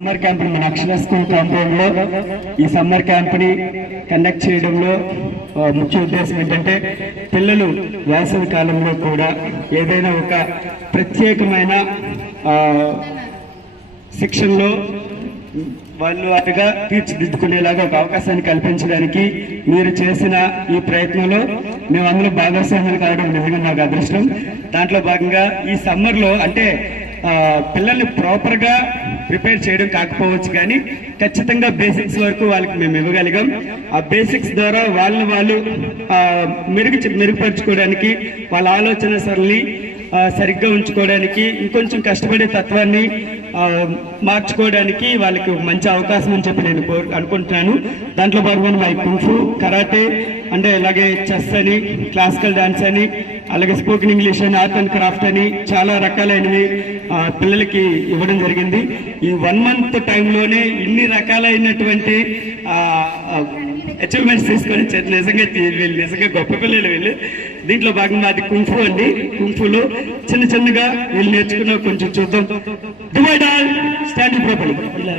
Summer camp మన అక్షర school compound లో ఈ సమ్మర్ క్యాంప్ ని కండక్ట్ చేయడంలో ముఖ్య ఉద్దేశం ఏంటంటే పిల్లలు వేసవి కాలంలో కూడా ఏదైనా ఒక ప్రత్యేకమైన శిక్షణలో వాళ్ళు అటుగా తీర్చిదిద్దుకునేలాగా ఒక అవకాశాన్ని కల్పించడానికి మీరు చేసిన ఈ ప్రయత్నంలో మేము అందులో భాగస్వాములు కావడం నిజంగా నాకు అదృష్టం. దాంట్లో భాగంగా ఈ సమ్మర్లో అంటే పిల్లల్ని ప్రాపర్గా ప్రిపేర్ చేయడం కాకపోవచ్చు కానీ ఖచ్చితంగా బేసిక్స్ వరకు వాళ్ళకి మేము ఇవ్వగలిగాం. ఆ బేసిక్స్ ద్వారా వాళ్ళు మెరుగుపరుచుకోవడానికి వాళ్ళ ఆలోచన సరళి సరిగ్గా ఉంచుకోవడానికి ఇంకొంచెం కష్టపడే తత్వాన్ని మార్చుకోవడానికి వాళ్ళకి మంచి అవకాశం అని చెప్పి నేను అనుకుంటున్నాను. దాంట్లో భాగంగా మై కుంఫు, కరాటే, అంటే అలాగే చెస్ అని, క్లాసికల్ డాన్స్ అని, అలాగే స్పోకెన్ ఇంగ్లీష్ అని, ఆర్ట్ అండ్ క్రాఫ్ట్ అని చాలా రకాలైనవి పిల్లలకి ఇవ్వడం జరిగింది. ఈ 1 month టైంలోనే ఇన్ని రకాలైనటువంటి అచీవ్మెంట్స్ తీసుకొని నిజంగా గొప్ప పిల్లలు వీళ్ళు. దీంట్లో భాగంగా అది కుంఫు అండి. కుంఫులో చిన్నగా వీళ్ళు నేర్చుకున్న కొంచెం చూద్దాం. Divide all stand properly. ఇలా